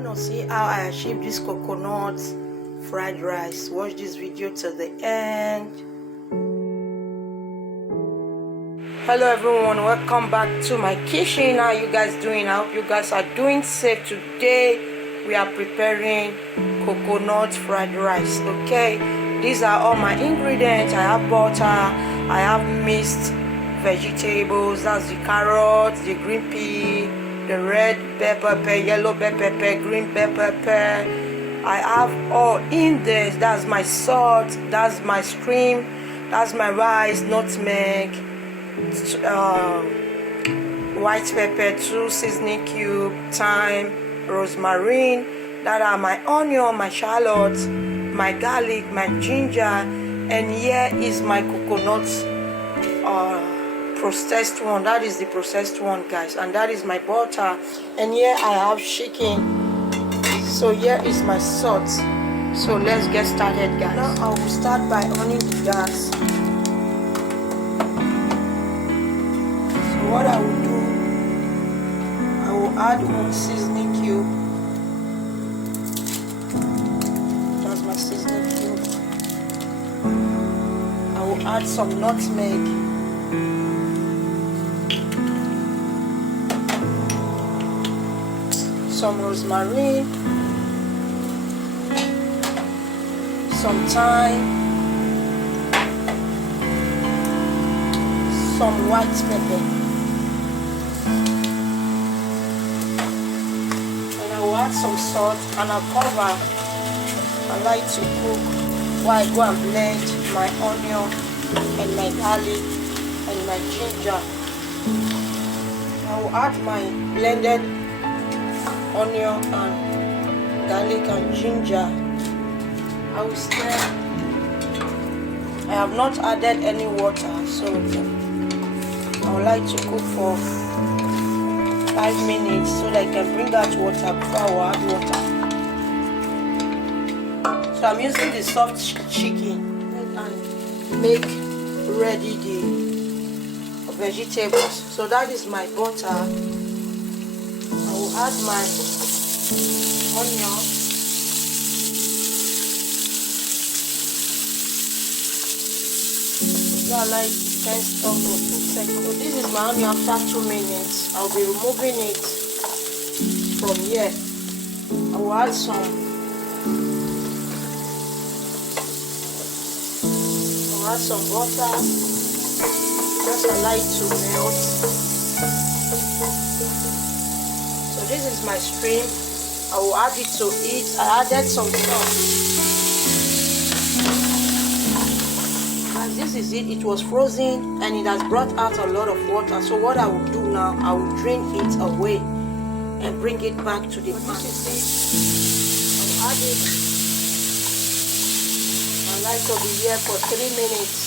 Want to see how I achieve this coconut fried rice? Watch this video till the end. Hello everyone, welcome back to my kitchen. How you guys doing? I hope you guys are doing safe. Today we are preparing coconut fried rice. Okay, these are all my ingredients. I have butter, I have mixed vegetables, that's the carrots, the green pea, the red bell pepper, yellow bell pepper, green bell pepper. I have all in this. That's my salt, that's my Strimp, that's my rice, nutmeg, white pepper, 2 seasoning cube, thyme, rosemarine. That are my onion, my shallot, my garlic, my ginger, and here is my coconut processed one. That is the processed one, guys, and that is my butter, and here I have chicken. So here is my salt. So let's get started, guys. Now I will start by on the gas. So what I will do, I will add 1 seasoning cube. That's my seasoning cube. I will add some nutmeg. Some rosemarine, some thyme, some white pepper, and I will add some salt, and I'll cover. I like to cook while I go and blend my onion and my garlic and my ginger. I will add my blended onion and garlic and ginger. I will stir. I have not added any water, so I would like to cook for 5 minutes so that I can bring out water before I will add water. So I'm using the soft chicken and make ready the vegetables. So that is my butter. I will add my onion, so I like 10 stock for 2 seconds. So this is my onion after 2 minutes. I'll be removing it from here. I will add some. I'll add some butter. Just allow it to melt. This is my Strimp. I will add it to it. I added some salt. And this is it. It was frozen and it has brought out a lot of water. So what I will do now, I will drain it away and bring it back to the pan. This is it. I'll add it. I like to be here for 3 minutes.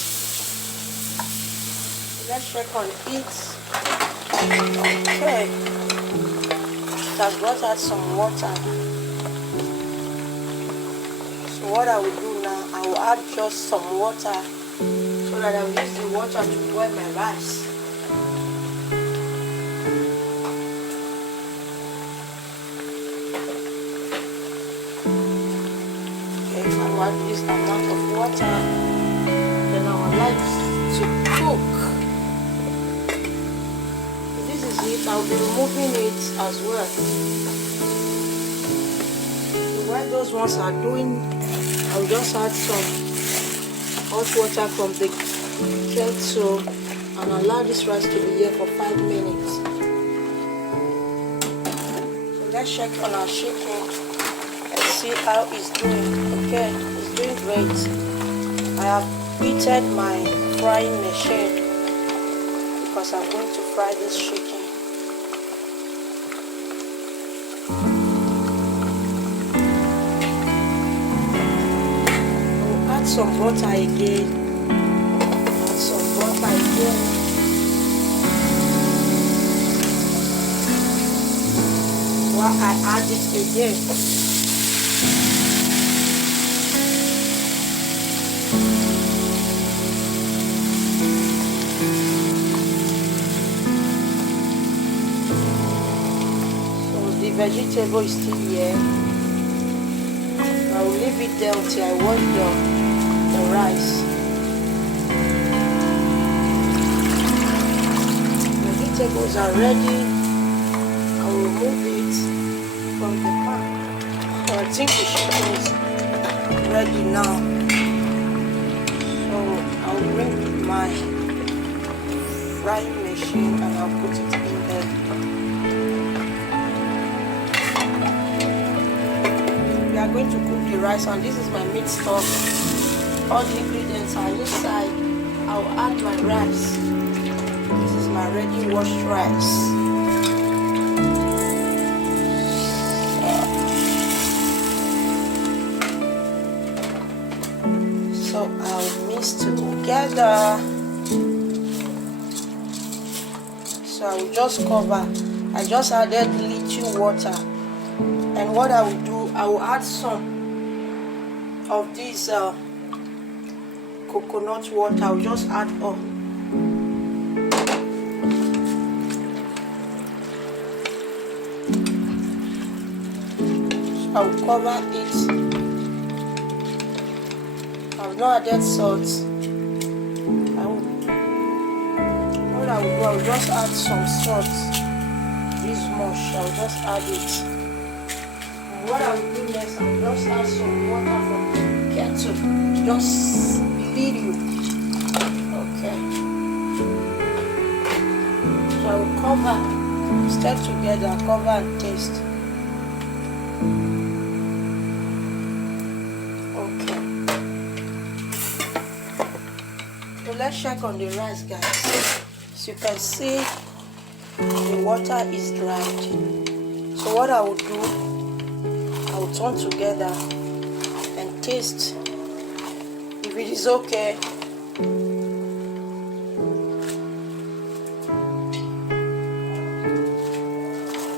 Let's check on it. Okay. It has brought out some water. So what I will do now, I will add just some water so that I will use the water to boil my rice. Okay, I will add this amount of water. Then I would like to cook. I'll be removing it as well. So while those ones are doing, I'll just add some hot water from the kettle and allow this rice to be here for 5 minutes. So let's check on our chicken and see how it's doing. Okay, it's doing great. I have heated my frying machine because I'm going to fry this chicken. Some butter again. Add some butter again. While I add it again. vegetable is still here. I will leave it there until I wash the rice. Vegetables are ready. I will remove it from the pan. So I think the chicken is ready now. So I'll bring my frying machine and I'll put it in there. We are going to cook the rice, and this is my meat stock. All the ingredients are inside. I'll add my rice. This is my ready washed rice. So I'll mix together. So I will just cover. I just added little water, and what I will do, I will add some of this coconut water. I will just add up. So I will cover it. I have not added salt. What I will just add some salt. This much, I will just add it. And what I will do next, I will just add some water from the kettle. Just little. Okay. So I will cover, stir together, cover and taste. Okay. So let's check on the rice, guys. As you can see, the water is dried. So what I will do, I will turn together and taste if it is okay.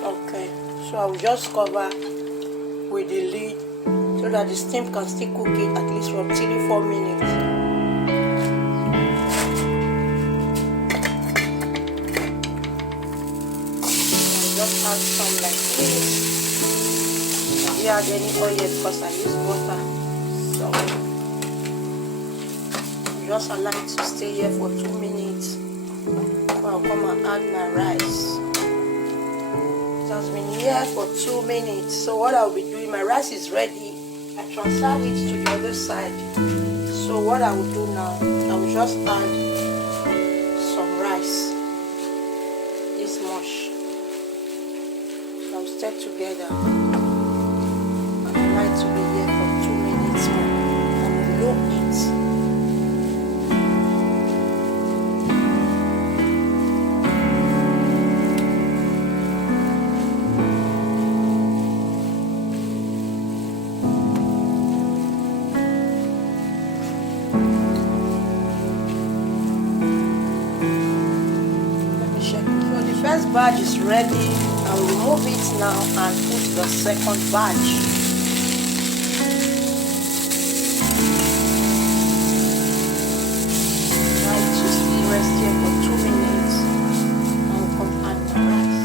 Okay, so I will just cover with the lid so that the steam can still cook it at least for 3-4 minutes. Add some like this. I didn't add any oil because I use butter. So just allow it to stay here for 2 minutes. So I'll come and add my rice. It has been here for 2 minutes. So what I'll be doing, my rice is ready. I transfer it to the other side. So what I will do now, I will just add some rice. This much. Stir together and allow it to be here for 2 minutes more, and low heat. Let me check. So the first batch is ready. I will remove it now and put the second batch. Now it should be rest here for 2 minutes. I will come add the rice.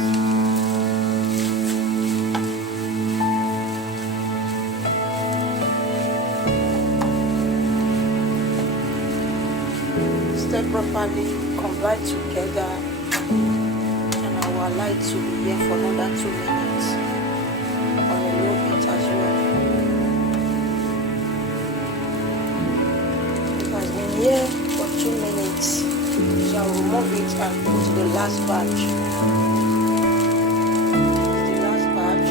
Stir properly, combine together. Allow it to be here for another 2 minutes on a low heat as well. It has been here for 2 minutes, so I'll remove it and put the last batch. The last batch.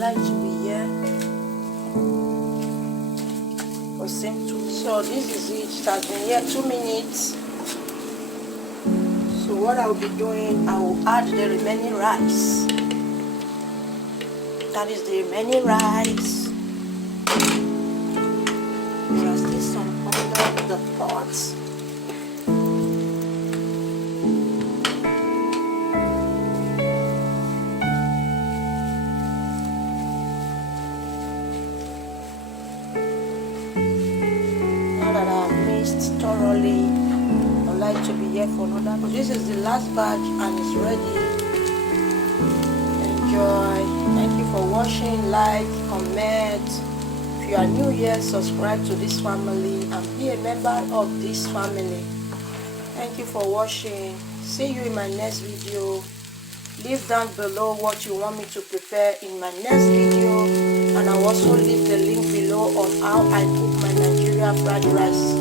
Like to be here for same 2. So this is it. It has been here 2 minutes. So what I will be doing, I will add the remaining rice. That is the remaining rice. There are still some under the pot. mixed thoroughly. I'd like to be here for another, but this is the last batch and it's ready. Enjoy. Thank you for watching. Like, comment. If you are new here, subscribe to this family and be a member of this family. Thank you for watching. See you in my next video. Leave down below what you want me to prepare in my next video, and I'll also leave the link below on how I cook my Nigeria fried rice.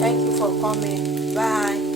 Thank you for coming. Bye.